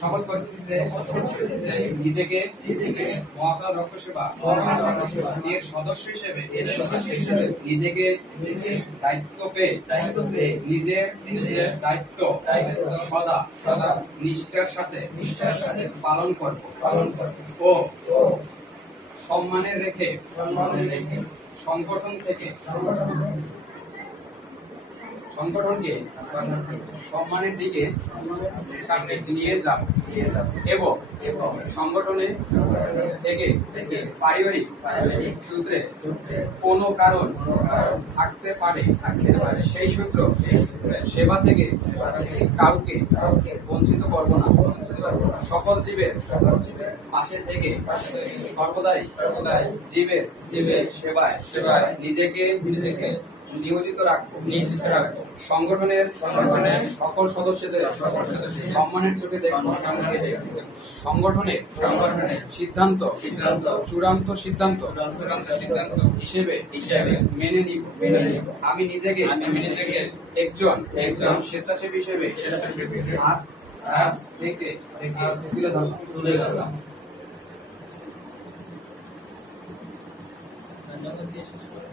শপথ যে নিজেকে মহাকাল এর সদস্য হিসেবে নিজেকে দায়িত্ব পেয়ে নিজের নিজের দায়িত্ব সদা সদা নিষ্ঠার সাথে নিষ্ঠার সাথে পালন করব পালন করব ও সম্মানের রেখে সম্মানের রেখে সংগঠন থেকে সংগঠনকে সম্মানের দিকে নিয়ে যাব এবং সংগঠনে থেকে পারিবারিক সূত্রে কোনো কারণ থাকতে পারে সেই সূত্র সেবা থেকে কাউকে বঞ্চিত করব না। সকল জীবের পাশে থেকে সর্বদাই সর্বদাই জীবের জীবের সেবায় সেবায় নিজেকে নিজেকে নিয়োজিত রাখব। নিয়োজিত রাখব। সংগঠনের সংগঠনের সকল সদস্যদের সম্মানের চোখে দেখব। সংগঠনের সংগঠনের সিদ্ধান্ত সিদ্ধান্ত চূড়ান্ত সিদ্ধান্ত চূড়ান্ত সিদ্ধান্ত হিসেবে হিসেবে মেনে নিব। মেনে নিব। আমি নিজেকে আমি নিজেকে একজন একজন স্বেচ্ছাসেবী হিসেবে আজ আজ থেকে তুলে ধরলাম। তুলে ধরলাম। ধন্যবাদ দিয়ে শেষ করো।